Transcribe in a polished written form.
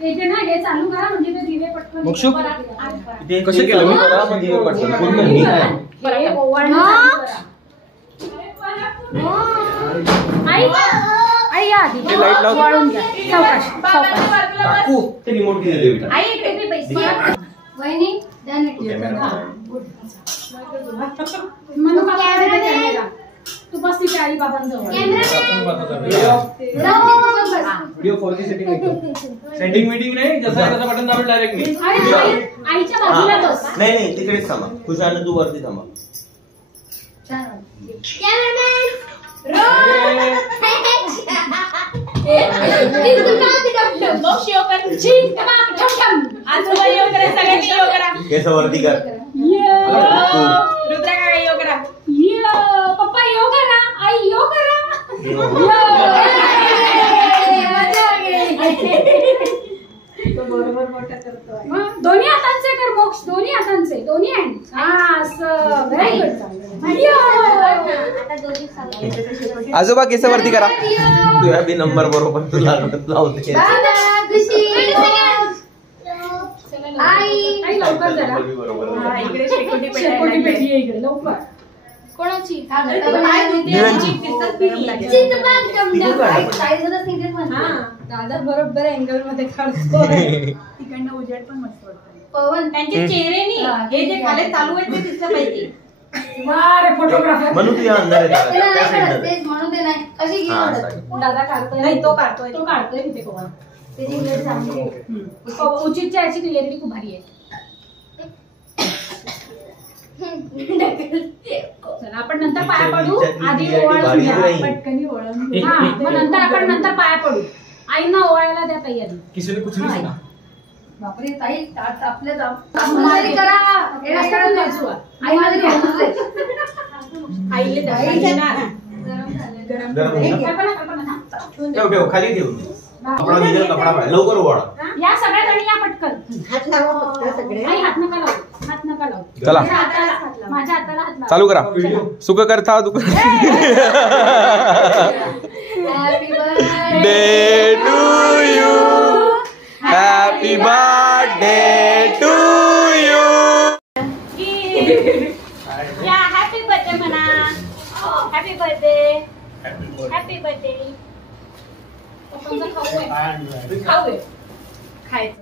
इथे ना हे चालू करा म्हणजे ते दिवे पटकन ते कसे केलं मी करा पण दिवे पटकन पूर्ण मी काय हे ओवाळणं चालू करा. आई या आधी ते लाईट लाव. वाळून घ्या. सावकाश सावकाश. काकू ते रिमोट किती दे बेटा. आई ते पैसे वहिनी द्या नीट. म्हणून कॅमेरा तू बस तिथे आई बाबांजवळ. व्हिडिओ 4K सेटिंग एकदम सेटिंग मीटिंग नाही जसं आहे तसं बटन दाबून डायरेक्ट मी आईच्या बाजूला बस. नाही तिकडेच थांबा खुशाल तू वरती थांबा कॅमेरामॅन केस वरती कर पप्पा यो करा आई यो करा. बरोबर मोठा करतोय. दोन्ही हातांचे कर मोक्ष दोन्ही हातांचे दोन्ही हँड. असं व्हेरी गुड. आजोबा केस वरती करा तुझ्या बी नंबर बरोबर तुला लावते आई लवकर जरा इकडे शेकोटी पेटी आहे इकडे लवकर. कोणाची दादा बरोबर अँगल मध्ये काढतो. तिकडनं उजेड पण मस्त वाटतं. पवन त्यांचे चेहरे नाही हे जे खाली चालू आहेत ते दिसलं पाहिजे. फोटोग्राफर म्हणून तुझ्या अंदर येतात तेच म्हणू दे नाही कशी घेऊन दादा काढतोय नाही तो काढतोय तिथे कोण उचितच्या याची क्लिअरिटी खूप भारी आहे. चला आपण नंतर पाया पडू आधी ओवाळून घ्या पटकनी ओवाळून घ्या. मग नंतर आपण नंतर पाया पडू. आईना ओवाळायला द्या ताई आधी. किसीने कुछ नहीं सुना बापरे ताई ताट आपले जाऊ करा आईला आईले द्या. ठेव खाली ठेव कपडा निघेल कपडा पाहिजे लवकर ओवाळा. या सगळ्या जणी या पटकन. हात लावा फक्त सगळे. आई हात नका लावू चला माझ्या हाताला हात लावा. चालू करा सुख करता दुख day to you happy birthday to you. या हॅपी बर्थडे म्हणा. Happy birthday happy birthday. खाऊ आहे खायचं